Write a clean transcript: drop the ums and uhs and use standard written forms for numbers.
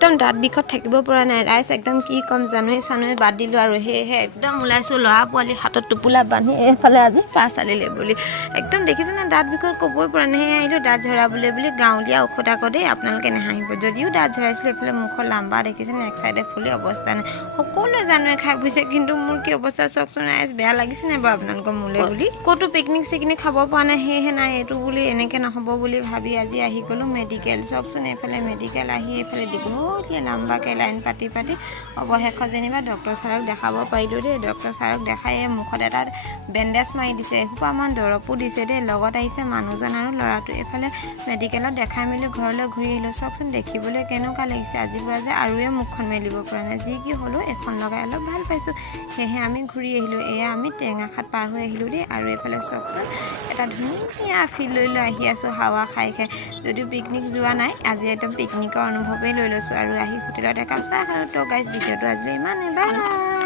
একদম দাঁত বিষত থাকিব পৰা নাই ৰাইজ একদম কি কম জানুৱাৰী চানুৱাৰী বাদ দিলোঁ আৰু সেয়েহে একদম ওলাইছোঁ ল'ৰা পোৱালি হাতত টোপোলা বান্ধি এইফালে আজি পাহ চালিলে বুলি একদম দেখিছেনে দাঁত বিষত ক'বই পৰা নাই সেয়ে আহিলোঁ দাঁত ঝৰাবলৈ বুলি গাঁৱলীয়া ঔষধ আকৌ দেই আপোনালোকে নাহাঁহিব যদিও দাঁত ঝৰাইছিলোঁ এইফালে মুখৰ লাম্বা দেখিছেনে এক চাইডে ফুলি অৱস্থা নাই সকলোৱে জানুৱাৰী খাই ফুৰিছে কিন্তু মোৰ কি অৱস্থা চাওকচোন ৰাইজ বেয়া লাগিছে নাই বাৰু আপোনালোকৰ মোলৈ বুলি ক'তো পিকনিক চিকনিক খাব পৰা নাই সেয়েহে নাই এইটো বুলি এনেকৈ নহ'ব বুলি ভাবি আজি আহি গ'লোঁ মেডিকেল চাওকচোন এইফালে মেডিকেল আহি এইফালে দীঘলীয়া লাম্বাকৈ লাইন পাতি অৱশেষত যেনিবা ডক্টৰ ছাৰক দেখাব পাৰিলোঁ দেই ডক্টৰ ছাৰক দেখাই মুখত এটা বেণ্ডেজ মাৰি দিছে এসোপামান দৰৱো দিছে দেই লগত আহিছে মানুহজন আৰু ল'ৰাটো এইফালে মেডিকেলত দেখাই মেলি ঘৰলৈ ঘূৰি আহিলোঁ চাওকচোন দেখিবলৈ কেনেকুৱা লাগিছে আজিৰ পৰা যে আৰুৱে মুখখন মেলিব পৰা নাই যি কি হ'লেও এখন লগাই অলপ ভাল পাইছোঁ সেয়েহে আমি ঘূৰি আহিলোঁ এয়া আমি টেঙাখাট পাৰ হৈ আহিলোঁ দেই আৰু এইফালে চাওকচোন এটা ধুনীয়া ফিল্ড লৈ আহি আছোঁ হাৱা খাই যদিও পিকনিক যোৱা নাই আজি একদম পিকনিকৰ অনুভৱেই লৈ লৈছোঁ আৰু আহি হোটেলত একাপ চাহ খালোঁ তো গাইজ ভিডিঅ'টো আজিলৈ ইমানেই বাই বাই